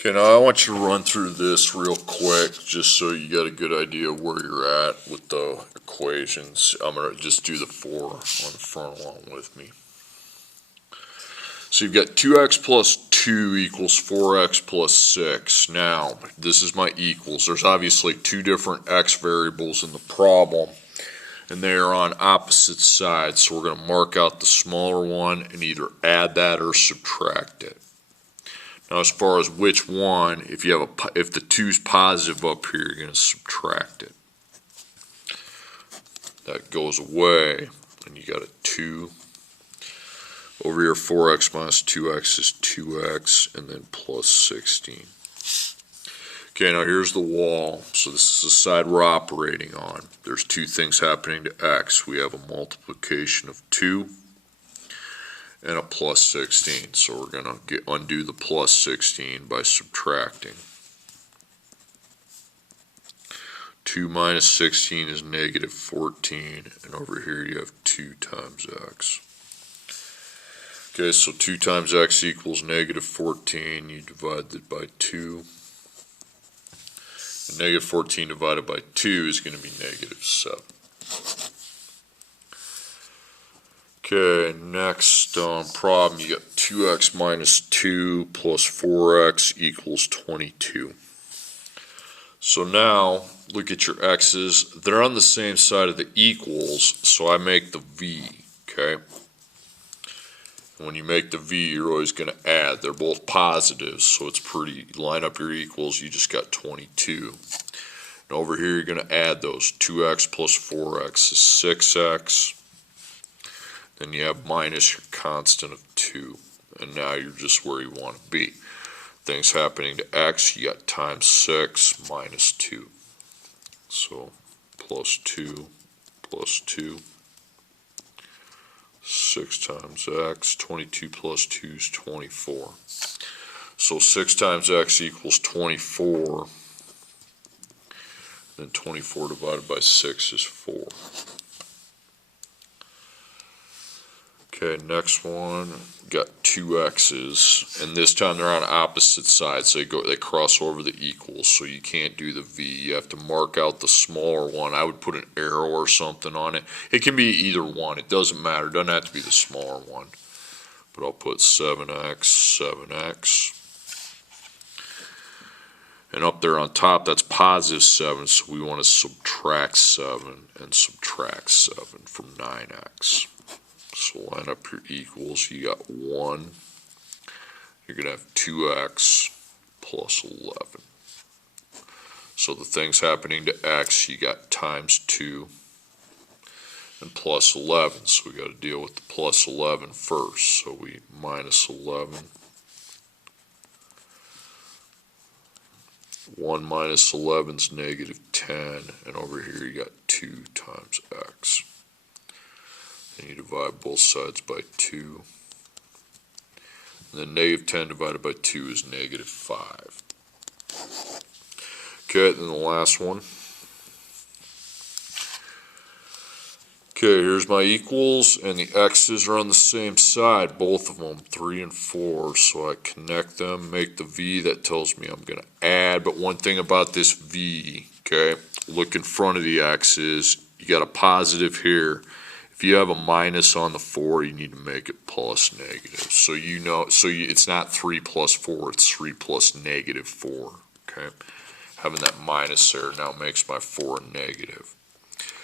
Okay, now I want you to run through this real quick just so you got a good idea of where you're at with the equations. I'm going to just do the 4 on the front along with me. So you've got 2x plus 2 equals 4x plus 6. Now, this is my equals. There's obviously two different x variables in the problem, and they are on opposite sides. So we're going to mark out the smaller one and either add that or subtract it. Now, as far as which one, if the 2's positive up here, you're going to subtract it. That goes away, and you got a 2. Over here, 4x minus 2x is 2x, and then plus 16. Okay, now here's the wall. So this is the side we're operating on. There's two things happening to x. We have a multiplication of 2 and a plus 16. So we're going to undo the plus 16 by subtracting. 2 minus 16 is negative 14, and over here you have 2 times x. Okay, so 2 times x equals negative 14. You divide that by 2. And negative 14 divided by 2 is going to be negative 7. Okay, next problem, you got 2x minus 2 plus 4x equals 22. So now, look at your x's. They're on the same side of the equals, so I make the v, okay? When you make the v, you're always going to add. They're both positives, so it's pretty, line up your equals, you just got 22. And over here, you're going to add those. 2x plus 4x is 6x. Then you have minus your constant of 2. And now you're just where you want to be. Things happening to x, you got times 6 minus 2. So plus 2 plus 2. 6 times x, 22 plus 2 is 24. So 6 times x equals 24. Then 24 divided by 6 is 4. Okay, next one, got 2 x's, and this time they're on opposite sides. They cross over the equals, so you can't do the v. You have to mark out the smaller one. I would put an arrow or something on it. It can be either one. It doesn't matter. It doesn't have to be the smaller one. But I'll put 7x, 7x. And up there on top, that's positive 7, so we want to subtract 7 and subtract 7 from 9x. So line up your equals. You got 1. You're going to have 2x plus 11. So the things happening to x, you got times 2 and plus 11. So we got to deal with the plus 11 first. So we minus 11. 1 minus 11 is negative 10. And over here you got 2 times x. And you divide both sides by 2. And then negative 10 divided by 2 is negative 5. Okay, then the last one. Okay, here's my equals, and the x's are on the same side, both of them, 3 and 4. So I connect them, make the v. That tells me I'm going to add. But one thing about this v, okay, look in front of the x's. You got a positive here. If you have a minus on the 4, you need to make it plus negative. So you know, it's not 3 plus 4, it's 3 plus negative 4. Okay, having that minus there now makes my 4 negative.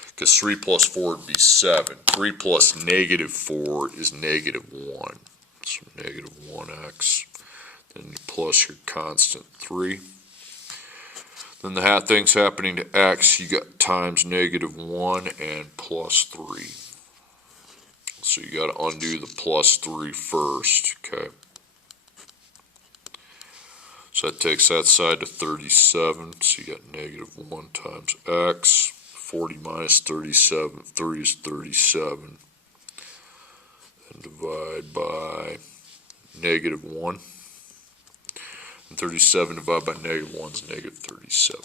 Because 3 plus 4 would be 7. 3 plus negative 4 is negative 1. So negative 1x. Then you plus your constant 3. Then the things happening to x, you got times negative 1 and plus 3. So you got to undo the plus 3 first, okay? So that takes that side to 37. So you got negative 1 times x. 40 minus 37, 3 is 37. And divide by negative 1. And 37 divided by negative 1 is negative 37.